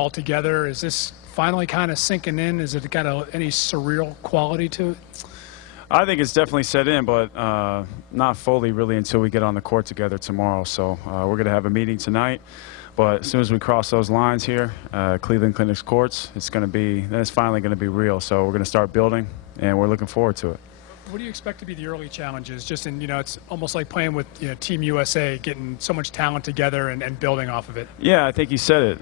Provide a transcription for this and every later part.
all together? Is this finally kind of sinking in? Is it got any surreal quality to it? I think it's definitely set in, but not fully really until we get on the court together tomorrow. So we're going to have a meeting tonight. But as soon as we cross those lines here, Cleveland Clinic's courts, then it's finally going to be real. So we're going to start building, and we're looking forward to it. What do you expect to be the early challenges? Just in, it's almost like playing with Team USA, getting so much talent together and building off of it. Yeah, I think you said it.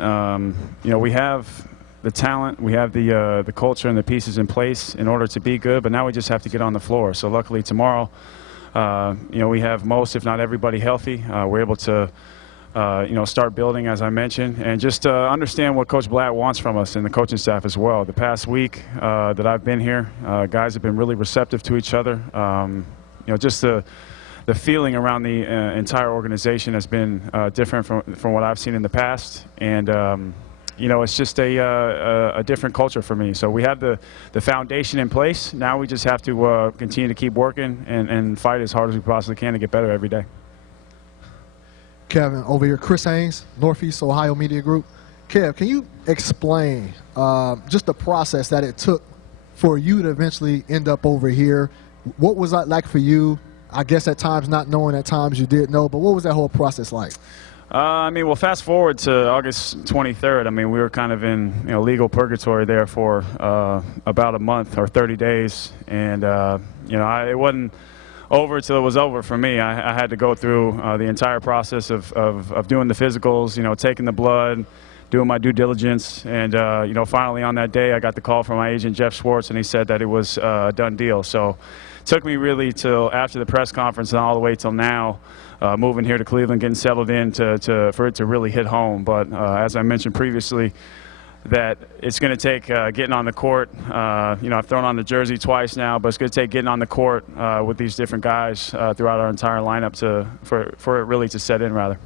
We have the talent, we have the culture and the pieces in place in order to be good, but now we just have to get on the floor. So luckily tomorrow, we have most, if not everybody, healthy. We're able to start building, as I mentioned, and just understand what Coach Blatt wants from us and the coaching staff as well. The past week that I've been here, guys have been really receptive to each other. Just the feeling around the entire organization has been different from what I've seen in the past, and it's just a different culture for me. So we have the foundation in place. Now we just have to continue to keep working and fight as hard as we possibly can to get better every day. Kevin, over here, Chris Haynes, Northeast Ohio Media Group. Kev, can you explain just the process that it took for you to eventually end up over here? What was that like for you? I guess at times not knowing, at times you did know, but what was that whole process like? Well, fast forward to August 23rd. We were kind of in legal purgatory there for about a month or 30 days, and it wasn't over till it was over for me. I had to go through the entire process of doing the physicals, taking the blood, doing my due diligence, and finally on that day I got the call from my agent Jeff Schwartz, and he said that it was a done deal. So it took me really till after the press conference and all the way till now, moving here to Cleveland, getting settled in for it to really hit home. But as I mentioned previously, that it's going to take getting on the court. I've thrown on the jersey twice now, but it's going to take getting on the court with these different guys throughout our entire lineup for it really to set in, rather.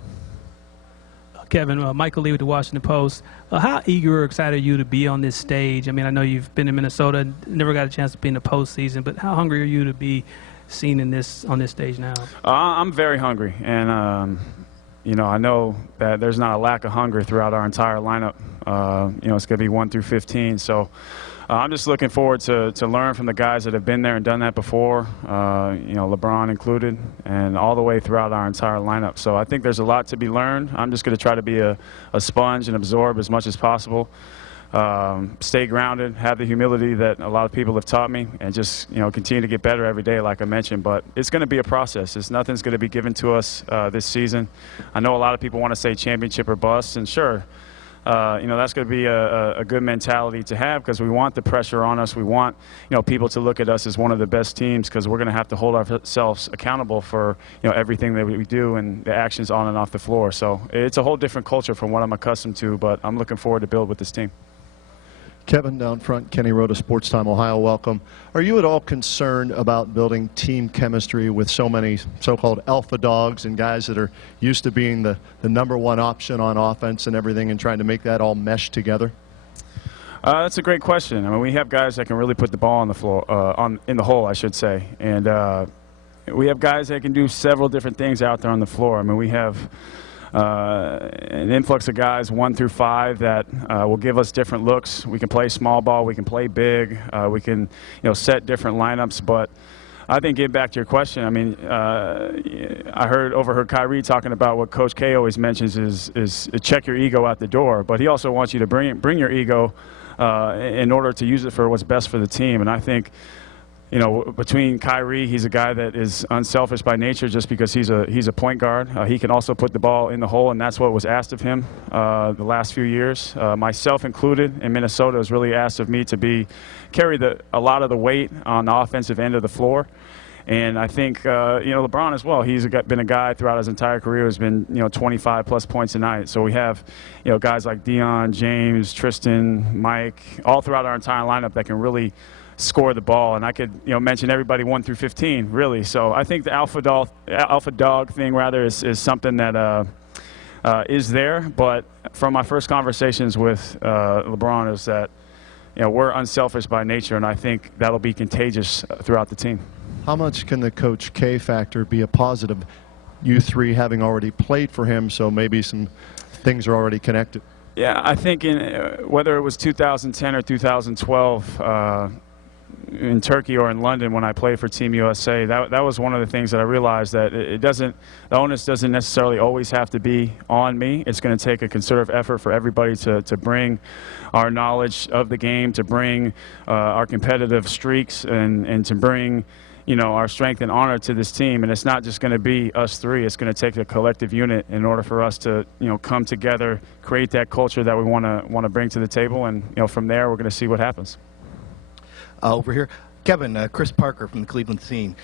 Kevin, Michael Lee with the Washington Post. How eager or excited are you to be on this stage? I know you've been in Minnesota, never got a chance to be in the postseason, but how hungry are you to be seen on this stage now? I'm very hungry, and I know that there's not a lack of hunger throughout our entire lineup. It's going to be 1 through 15. So I'm just looking forward to learn from the guys that have been there and done that before, LeBron included, and all the way throughout our entire lineup. So I think there's a lot to be learned. I'm just going to try to be a sponge and absorb as much as possible. Stay grounded, have the humility that a lot of people have taught me, and just continue to get better every day, like I mentioned. But it's going to be a process. Nothing's going to be given to us this season. I know a lot of people want to say championship or bust, and sure, that's going to be a good mentality to have, because we want the pressure on us. We want people to look at us as one of the best teams, because we're going to have to hold ourselves accountable for everything that we do and the actions on and off the floor. So it's a whole different culture from what I'm accustomed to, but I'm looking forward to build with this team. Kevin, down front, Kenny Rhoda, Sports Time Ohio, welcome. Are you at all concerned about building team chemistry with so many so-called alpha dogs and guys that are used to being the #1 option on offense and everything, and trying to make that all mesh together? That's a great question. We have guys that can really put the ball on the floor, in the hole, I should say, and we have guys that can do several different things out there on the floor. We have an influx of guys 1 through 5 that will give us different looks. We can play small ball, we can play big, we can set different lineups. But I think getting back to your question, I overheard Kyrie talking about what Coach K always mentions is check your ego out the door, but he also wants you to bring your ego in order to use it for what's best for the team. And I think between Kyrie, he's a guy that is unselfish by nature just because he's a point guard. He can also put the ball in the hole, and that's what was asked of him the last few years. Myself included in Minnesota was really asked of me to carry a lot of the weight on the offensive end of the floor. And I think, LeBron as well, he's been a guy throughout his entire career who's been, 25-plus points a night. So we have, guys like Dion, James, Tristan, Mike, all throughout our entire lineup that can really score the ball, and I could mention everybody 1 through 15 really. So I think the alpha dog thing rather is something that is there, but from my first conversations with LeBron is that we're unselfish by nature, and I think that'll be contagious throughout the team. How much can the Coach K factor be a positive, you three having already played for him, so maybe some things are already connected? Yeah, I think whether it was 2010 or 2012 in Turkey or in London when I played for Team USA, that was one of the things that I realized, that the onus doesn't necessarily always have to be on me. It's going to take a concerted effort for everybody to bring our knowledge of the game, to bring our competitive streaks, and to bring our strength and honor to this team. And it's not just going to be us three. It's going to take a collective unit in order for us to come together, create that culture that we want to bring to the table, and from there we're going to see what happens. Over here, Kevin, Chris Parker from the Cleveland Scene.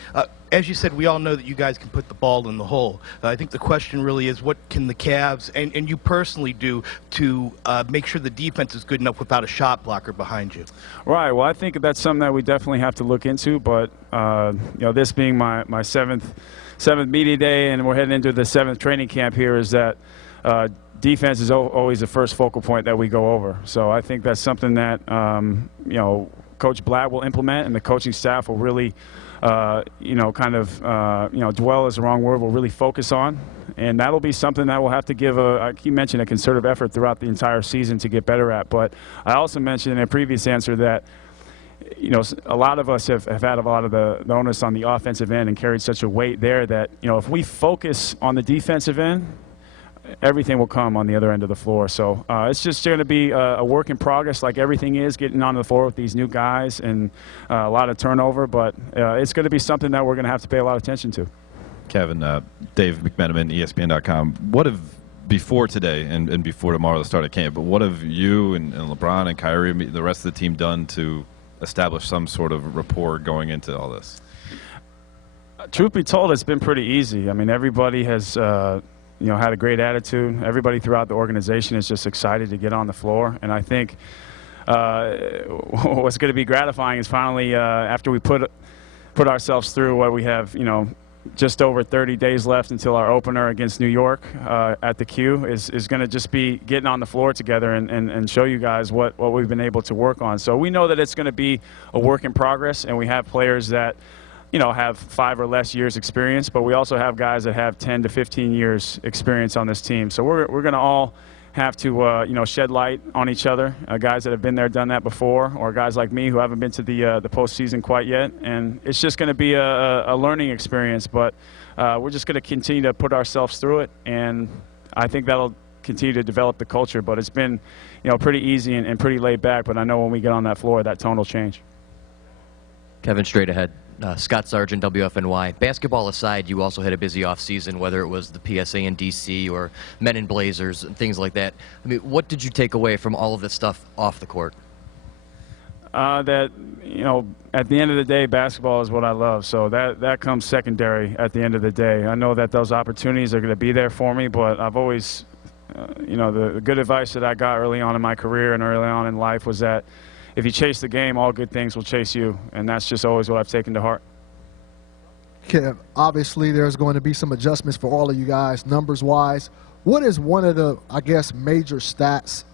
As you said, we all know that you guys can put the ball in the hole. I think the question really is, what can the Cavs and you personally do to make sure the defense is good enough without a shot blocker behind you? Right. Well, I think that's something that we definitely have to look into. But this being my seventh media day, and we're heading into the 7th training camp here, is that defense is always the first focal point that we go over. So I think that's something that Coach Blatt will implement, and the coaching staff will really, dwell is the wrong word, will really focus on. And that'll be something that we'll have to give I keep mentioning, a concerted effort throughout the entire season to get better at. But I also mentioned in a previous answer that, a lot of us have had a lot of the onus on the offensive end and carried such a weight there that, if we focus on the defensive end, everything will come on the other end of the floor. So it's just going to be a work in progress, like everything is, getting on the floor with these new guys, and a lot of turnover. But it's going to be something that we're going to have to pay a lot of attention to. Kevin, Dave McMenamin, ESPN.com. What have, before today and before tomorrow, the start of camp, but what have you and LeBron and Kyrie and the rest of the team done to establish some sort of rapport going into all this? Truth be told, it's been pretty easy. I mean, everybody has had a great attitude. Everybody throughout the organization is just excited to get on the floor. And I think what's going to be gratifying is finally, after we put ourselves through what we have, just over 30 days left until our opener against New York at the Q, is going to just be getting on the floor together and show you guys what we've been able to work on. So we know that it's going to be a work in progress, and we have players that have 5 or less years experience, but we also have guys that have 10 to 15 years experience on this team. So we're going to all have to shed light on each other, guys that have been there, done that before, or guys like me who haven't been to the postseason quite yet. And it's just going to be a learning experience, but we're just going to continue to put ourselves through it, and I think that'll continue to develop the culture. But it's been pretty easy and pretty laid back, but I know when we get on that floor, that tone will change. Kevin, straight ahead. Scott Sargent, WFNY. Basketball aside, you also had a busy offseason, whether it was the PSA in D.C. or Men in Blazers and things like that. I mean, what did you take away from all of this stuff off the court? That, at the end of the day, basketball is what I love. So that comes secondary at the end of the day. I know that those opportunities are going to be there for me, but I've always, the good advice that I got early on in my career and early on in life was that if you chase the game, all good things will chase you, and that's just always what I've taken to heart. Kev, obviously there's going to be some adjustments for all of you guys, numbers-wise. What is one of the, major stats,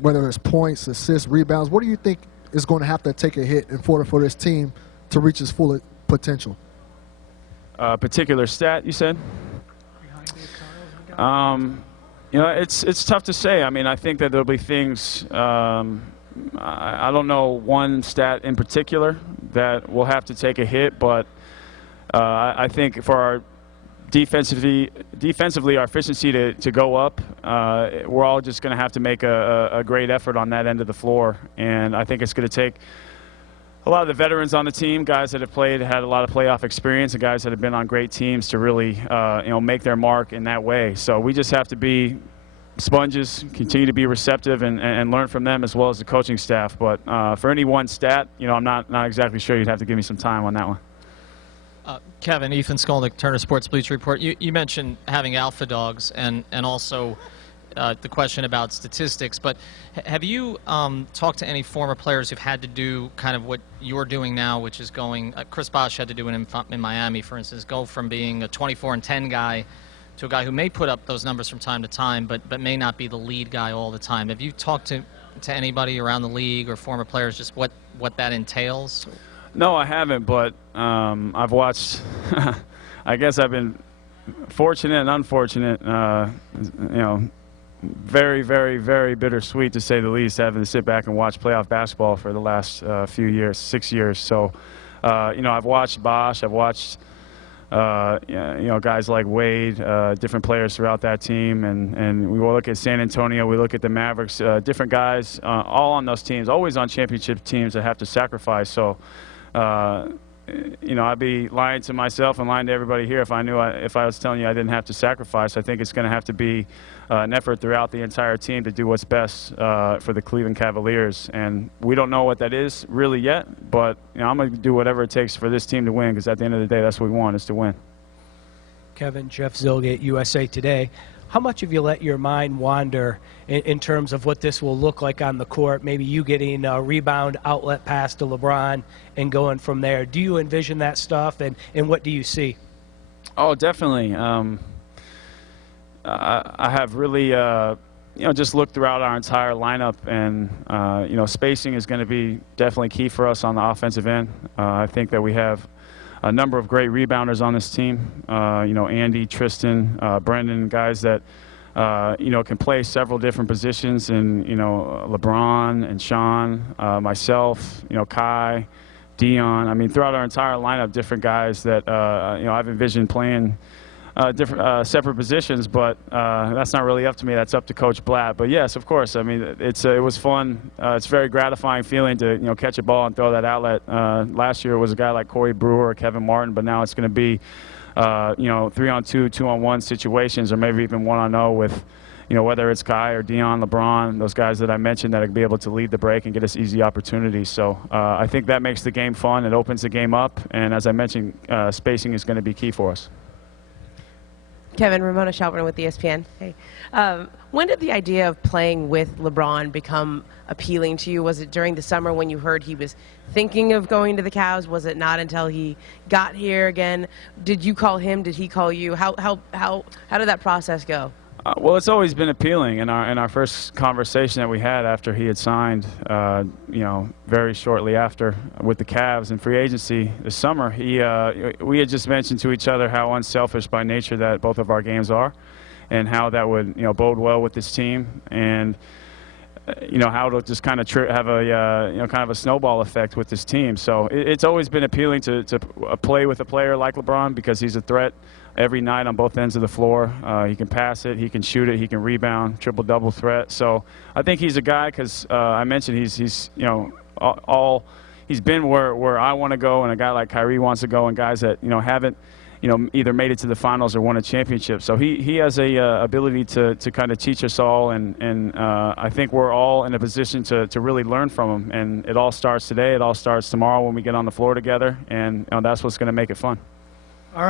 whether it's points, assists, rebounds, what do you think is going to have to take a hit in order for this team to reach its full potential? Particular stat, you said? It's tough to say. I mean, I think that there'll be things. I don't know one stat in particular that will have to take a hit, but I think for our defensively our efficiency to go up, we're all just going to have to make a great effort on that end of the floor. And I think it's going to take a lot of the veterans on the team, guys that have played, had a lot of playoff experience, and guys that have been on great teams to really make their mark in that way. So we just have to be sponges, continue to be receptive, and learn from them as well as the coaching staff. But for any one stat, I'm not exactly sure. You'd have to give me some time on that one. Kevin, Ethan Skolnick, Turner Sports Bleacher Report. You mentioned having alpha dogs and also the question about statistics, but have you talked to any former players who've had to do kind of what you're doing now, which is going, Chris Bosh had to do it in Miami, for instance, go from being a 24-10 guy to a guy who may put up those numbers from time to time, but may not be the lead guy all the time. Have you talked to anybody around the league or former players just what that entails? No, I haven't, but I've watched. I guess I've been fortunate and unfortunate, very, very, very bittersweet, to say the least, having to sit back and watch playoff basketball for the last few years, 6 years. So, I've watched Bosch, I've watched, guys like Wade, different players throughout that team, and we will look at San Antonio, we look at the Mavericks, different guys, all on those teams, always on championship teams that have to sacrifice. So, I'd be lying to myself and lying to everybody here if I was telling you I didn't have to sacrifice. I think it's going to have to be an effort throughout the entire team to do what's best for the Cleveland Cavaliers. And we don't know what that is really yet, but I'm going to do whatever it takes for this team to win, because at the end of the day, that's what we want, is to win. Kevin, Jeff Zilgate, USA Today. How much have you let your mind wander in terms of what this will look like on the court? Maybe you getting a rebound outlet pass to LeBron and going from there. Do you envision that stuff, and what do you see? Oh, definitely. I have really, just looked throughout our entire lineup, and, spacing is going to be definitely key for us on the offensive end. I think that we have a number of great rebounders on this team. Andy, Tristan, Brendan, guys that, can play several different positions, and, LeBron and Sean, myself, Kai, Dion. I mean, throughout our entire lineup, different guys that, I've envisioned playing different separate positions, but that's not really up to me. That's up to Coach Blatt. But yes, of course. I mean, it was fun. It's a very gratifying feeling to catch a ball and throw that outlet. Last year it was a guy like Corey Brewer or Kevin Martin, but now it's going to be 3-on-2, 2-on-1 situations, or maybe even 1-on-0 with whether it's Kai or Dion, LeBron, those guys that I mentioned that will be able to lead the break and get us easy opportunities. So I think that makes the game fun. It opens the game up, and as I mentioned, spacing is going to be key for us. Kevin, Ramona Shelburne with ESPN. Hey. When did the idea of playing with LeBron become appealing to you? Was it during the summer when you heard he was thinking of going to the Cavs? Was it not until he got here again? Did you call him? Did he call you? How did that process go? Well, it's always been appealing. In our first conversation that we had after he had signed, very shortly after with the Cavs in free agency this summer, we had just mentioned to each other how unselfish by nature that both of our games are, and how that would bode well with this team, and how it'll just kind of have a kind of a snowball effect with this team. So it's always been appealing to play with a player like LeBron, because he's a threat every night on both ends of the floor. He can pass it, he can shoot it, he can rebound, triple-double threat. So I think he's a guy, because I mentioned he's he's been where I want to go, and a guy like Kyrie wants to go, and guys that haven't either made it to the finals or won a championship. So he has a ability to kind of teach us all, and I think we're all in a position to really learn from him. And it all starts today. It all starts tomorrow when we get on the floor together, and that's what's going to make it fun.